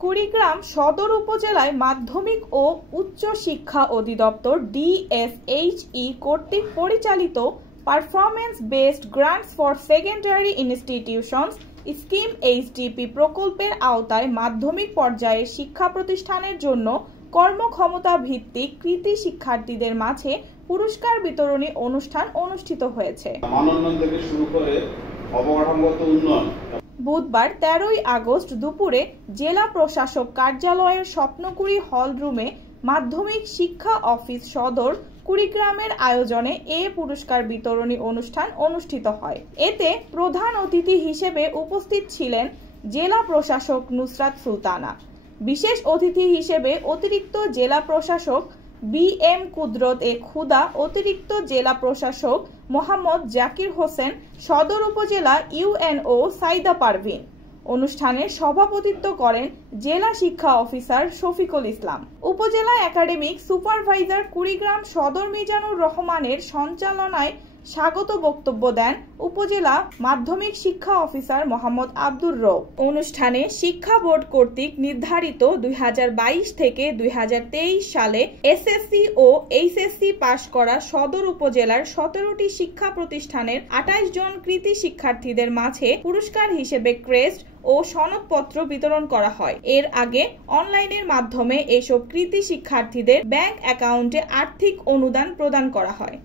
কুড়িগ্রাম সদর উপজেলায় মাধ্যমিক ও উচ্চ শিক্ষা অধিদপ্তর DSHE কর্তৃক পরিচালিত performance based grants for secondary institutions scheme HDP প্রকল্পের আওতায় মাধ্যমিক পর্যায়ের শিক্ষা প্রতিষ্ঠানের জন্য কর্মক্ষমতা ভিত্তিক কৃতি শিক্ষার্থীদের মাঝে পুরস্কার বিতরণী অনুষ্ঠান অনুষ্ঠিত হয়েছে। মানোন্নয়ন থেকে শুরু করে অবকাঠামোগত উন্নয়ন। বুধবার 13 আগস্ট দুপুরে জেলা প্রশাসক কার্যালয়ের স্বপ্নকুড়ি হল রুমে মাধ্যমিক শিক্ষা অফিস সদর কুড়িগ্রামের আয়োজনে এ পুরস্কার বিতরণী অনুষ্ঠান অনুষ্ঠিত হয়। এতে প্রধান অতিথি হিসেবে উপস্থিত ছিলেন জেলা প্রশাসক নুসরাত সুলতানা। বিশেষ অতিথি হিসেবে অতিরিক্ত জেলা প্রশাসক BM কুদরত এ খুদা, অতিরিক্ত জেলা প্রশাসক মোহাম্মদ জাকির হোসেন, সদর উপজেলা UNO সাইদা পারভিন। অনুষ্ঠানে সভাপতিত্ব করেন জেলা শিক্ষা অফিসার শফিকুল ইসলাম। উপজেলা একাডেমিক সুপারভাইজার কুড়িগ্রাম সদর মিজানুর রহমানের সঞ্চালনায় স্বাগত বক্তব্য দেন উপজেলা মাধ্যমিক শিক্ষা অফিসার মোহাম্মদ আব্দুর রৌফ। অনুষ্ঠানে শিক্ষা বোর্ড কর্তৃক নির্ধারিত 2022 থেকে 2023 সালে SSC ও HSC পাশ করা সদর উপজেলার 17টি শিক্ষা প্রতিষ্ঠানের 28 জন কৃতি শিক্ষার্থীদের মাঝে পুরস্কার হিসেবে ক্রেস্ট ও সনদপত্র বিতরণ করা হয়। এর আগে অনলাইনের মাধ্যমে এসব কৃতি শিক্ষার্থীদের ব্যাংক অ্যাকাউন্টে আর্থিক অনুদান প্রদান করা হয়।